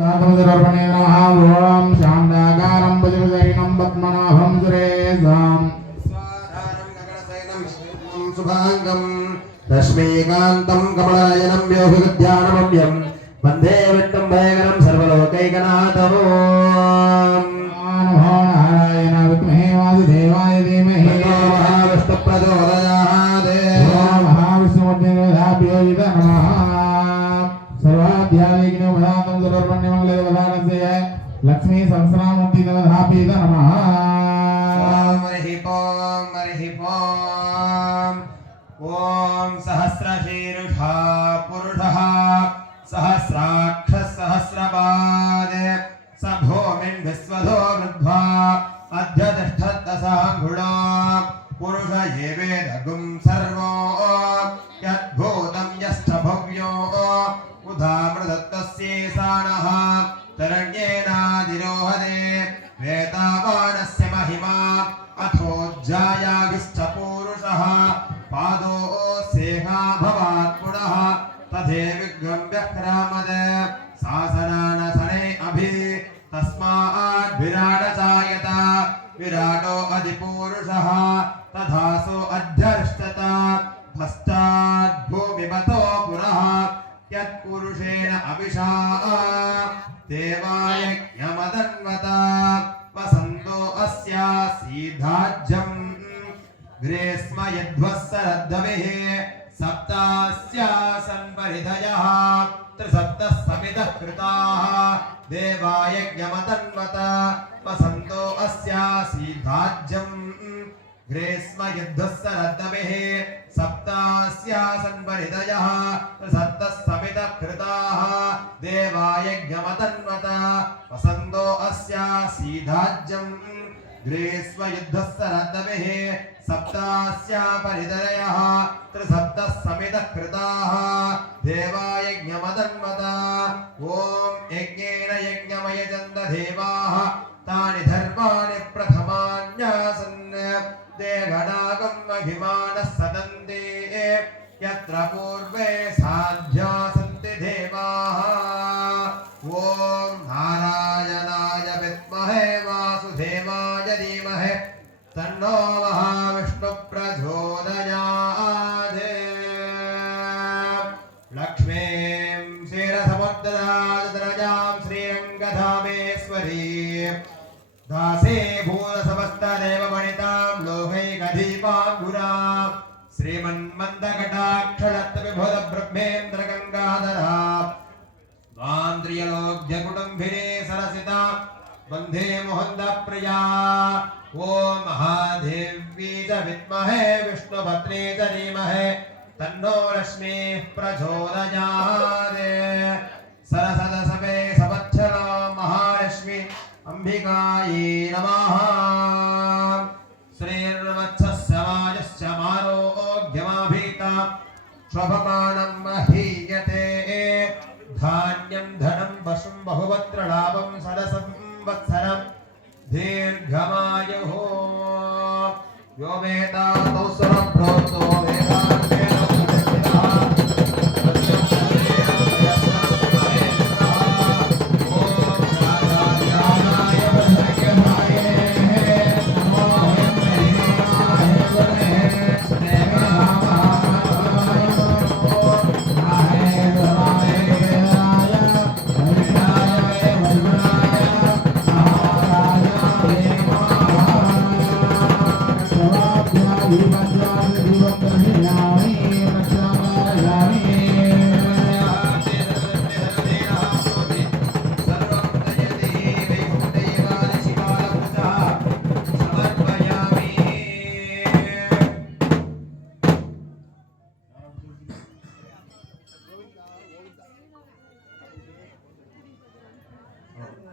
सर्वणे नमः ओम शांताकारं भुजगशयनं पद्मनाभं सुरेशं स्वाधारं गगनशयनं शुभांगं रश्मीकान्तं कमलनयनं योगविद्यानमम्यं वन्दे विष्णुं भयकरं सर्वलोकैकनाथं नमो नारायण विद्महे वासुदेवाय धीमहि महाविष्णु प्रचोदयात् ओम महाविष्णुमूर्तिं नमः सर्वाध्यायिनो मदानं सर्वण्यमंगलवदानस्य लक्ष्मी सहस्रामूर्ति नमः नमः ओम सहस्रशीर्षा पुरुषः सहस्राक्षः सहस्रपाद स भूमिन् विश्वधो वृद्ध्वा अध्यतिष्ठत्तसाङ्गुणो पुरुष एवेदगुं सर्वो यद्भूतं यष्टभव्यो उदामृतत्तस्येषाणः तरण्येनादिरोहदे वेतावानस्य महिमा अथोज्जायाभिश्च पूरुषः पादो सेहा भवात् पुनः तथेविगम्यक्रामद शासनानसने अभि तस्मात् विराटचायत विराटो अधिपूरुषः तथासो अध्यर्ष्टत पश्चात् भूमिमतो पुनः यत्पुरुषेण अभिषा देवायज्ञमदन्वत वसन्तो अस्या सीधाज्यं ग्रीष्म यद्वत्सरद्भवेः सप्तास्यासन् परिधयः त्रिसप्तः समितः कृताः देवायज्ञमदन्वत वसन्तो अस्या सीधाज्यं ग्रीष्म यद्वत्सरद्भवेः सप्तास्यासन् परिधयः त्रिसप्तः समितः कृताः देवायज्ञमदन्वत वसन्तो अस्या सीधाज्यं ग्रीष्म युद्धस्सरद्भवेः सप्तास्या परिधयः त्रिसप्तः समितः कृताः देवायज्ञमदन्वत ओम यज्ञेन यज्ञमयजन्त देवाः तानि धर्माणि प्रथमान्यासन् देहनागं महिमानः सदन्ते यत्र पूर्वे साध्या सन्ति देवाः ओम नारायणाय विद्महे वासुदेवाय धीमहि तन्नो महाविष्णु प्रचोदयात् लक्ष्मीं क्षीरसमुद्राजतनजां श्रीरङ्गधामेश्वरी दासे भूतसमस्तदेवमणितां लोकैकदीपाङ्गुरां श्रीमन्मन्दकटाक्षरत्नविभुधब्रह्मेन्द्रगङ्गाधरा त्वान्द्रियलोक्यकुटुम्बिनी सरसिता वन्दे मुकुन्दप्रिया ओम महादेवी च विद्महे विष्णुपत्नी च धीमहि तन्नो लक्ष्मीः प्रचोदयात् सरसदसवे सवत्सला महालक्ष्मी अंबिकायै नमः श्रीर्वत्सस्य वाजस्य मारोग्यमाभीता शोभमानं महीयते धान्यं धनं वशुं बहुवत्र लाभं सदसंवत्सरं दीर्घमायुः यो वेदातो सुरप्रोक्तो वेदान्तेन उपनिषदः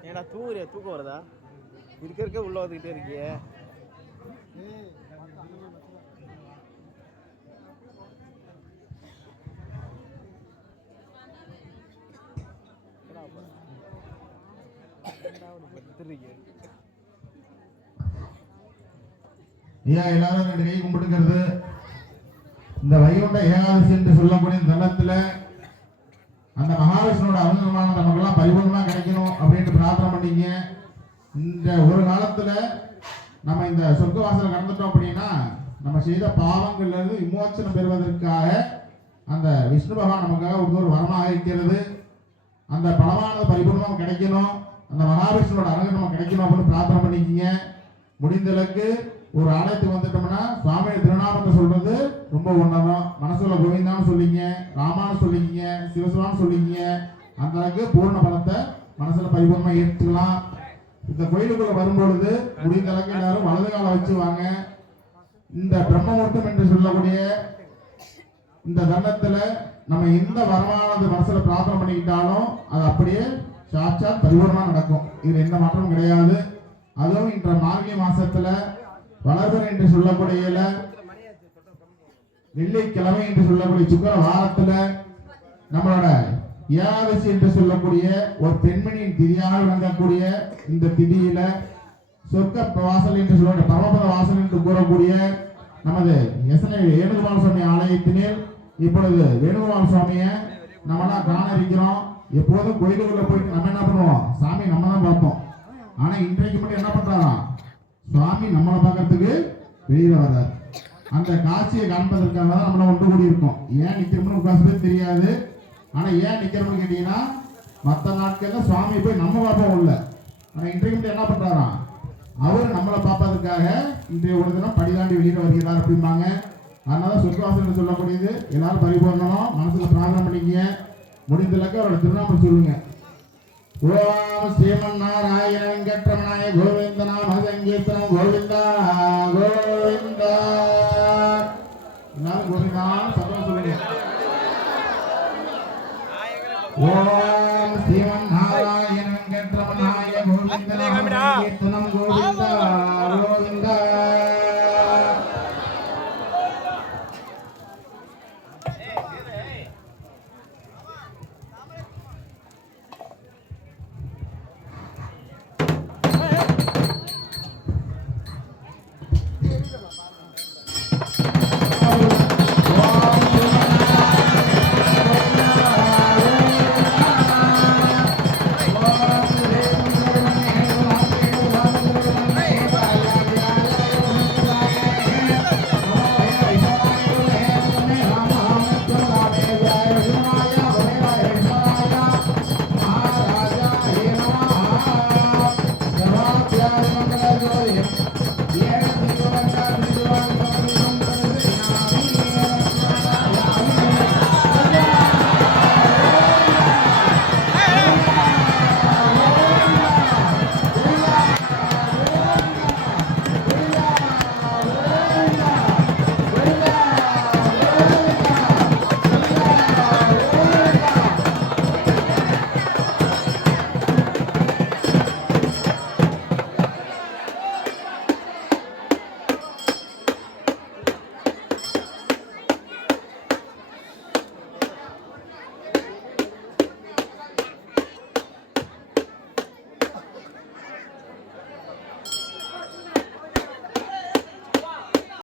ஏடா தூரியா தூக்கம் வருதா இருக்க உள்ள வந்துக்கிட்டே இருக்கியே எல்லாரும் ரெண்டு கை கும்பிட்டுக்கிறது இந்த வைகுண்ட ஏகாதசி என்று சொல்லக்கூடிய தலத்துல அந்த மகாவிஷ்ணுவோட அனுகிரகமான நமக்கெல்லாம் பரிபூர்ணமா கிடைக்கணும் இந்த ஒரு காலத்துல நம்ம இந்த சொர்க்க வாசலை கடந்துட்டோம் அப்படின்னா நம்ம செய்த பாவங்கள்ல இருந்து விமோச்சனம் பெறுவதற்காக அந்த விஷ்ணு பகவான் நமக்காக ஒரு வரமாக இருக்கிறது. அந்த பலமானது பரிபூர்ணமாக கிடைக்கணும், அந்த மகாவிஷ்ணுவோட அனுகிரகம் கிடைக்கணும் அப்படின்னு பிரார்த்தனை பண்ணிக்கிங்க. முடிந்த அளவுக்கு ஒரு ஆலயத்துக்கு வந்துட்டோம்னா சுவாமியோட திருநாமத்தை சொல்றது ரொம்ப உன்னதம். மனசுல கோவிந்தான்னு சொல்லிங்க, ராமான்னு சொல்லிக்கிங்க, சிவசிவான்னு சொல்லிக்கிங்க. அந்த அளவுக்கு பூர்ண பலத்தை மனசுல பரிபூர்ணமா ஏற்றுக்கலாம். இந்த கோயிலுக்குள்ள வரும்பொழுது முடிந்த அளவுக்கு எல்லாரும் வலது காலம் வச்சு வாங்க. இந்த பிரம்மமுகூர்த்தம் என்று சொல்லக்கூடிய இந்த தருணத்துல நம்ம எந்த வரமானது மனசுல பிரார்த்தனை பண்ணிக்கிட்டாலும் அது அப்படியே சாட்சாத் பரிபூர்ணமா நடக்கும். இதுல எந்த மாற்றமும் கிடையாது. அதுவும் இன்ற மார்கழி மாசத்துல வளர்பிறை என்று சொல்லக்கூடிய வெள்ளிக்கிழமை என்று சொல்லக்கூடிய சுக்கர வாரத்துல நம்மளோட ஏகாதசி என்று சொல்லக்கூடிய ஒரு பெண்மணியின் திதியாக விளங்கக்கூடிய இந்த திதியில சொர்க்க வாசல் என்று சொல்லக்கூடிய பரமபத வாசல் என்று கூறக்கூடிய நமது எசனை வேணுகோபால சுவாமி ஆலயத்தினில் இப்பொழுது வேணுகோபால சுவாமியை நம்மளாம் காண இருக்கிறோம். எப்போதும் கோயிலுக்குள்ள போயிட்டு நம்ம என்ன பண்ணுவோம், சாமி நம்ம தான் பார்ப்போம். ஆனா இன்றைக்கு மட்டும் என்ன பண்றாராம், சுவாமி நம்மளை பார்க்கறதுக்கு வெளியில வர்றார். அந்த காட்சியை காண்பதற்காக தான் நம்மள ஒன்று கூடி இருக்கோம். ஏன் நிக்கிறோம்னு உட்காந்து தெரியாது. ஆனா ஏன் நிக்கிறோம்னு கேட்டீங்கன்னா மற்ற நாட்கள்ல சுவாமி போய் நம்ம பார்ப்போம் இல்லை. ஆனா இன்றைக்கு மட்டும் என்ன பண்றாராம், அவர் நம்மளை பார்ப்பதற்காக இன்றைய ஒரு தினம் படிதாண்டி வெளியிட வருகிறார் அப்படிம்பாங்க. அதனால சொர்க்கவாசல் சொல்லக்கூடியது எல்லாரும் பரிபூர்ணமா மனசுல பிரார்த்தனை பண்ணிக்க. முடிந்தளவுக்கு அவரோட திருநாமம் சொல்லுங்க. ஓம் ஸ்ரீமன் நாராயண வெங்கட்ரமணாய கோவிந்த நாம சங்கீர்த்தனம் கோவிந்தா கோவிந்தா. எல்லாரும் கோவிந்தா சத்தம் சொல்லுங்க. ஓம் ஸ்ரீமன் நாராயண வெங்கட்ரமணாய கோவிந்த நாம சங்கீர்த்தனம்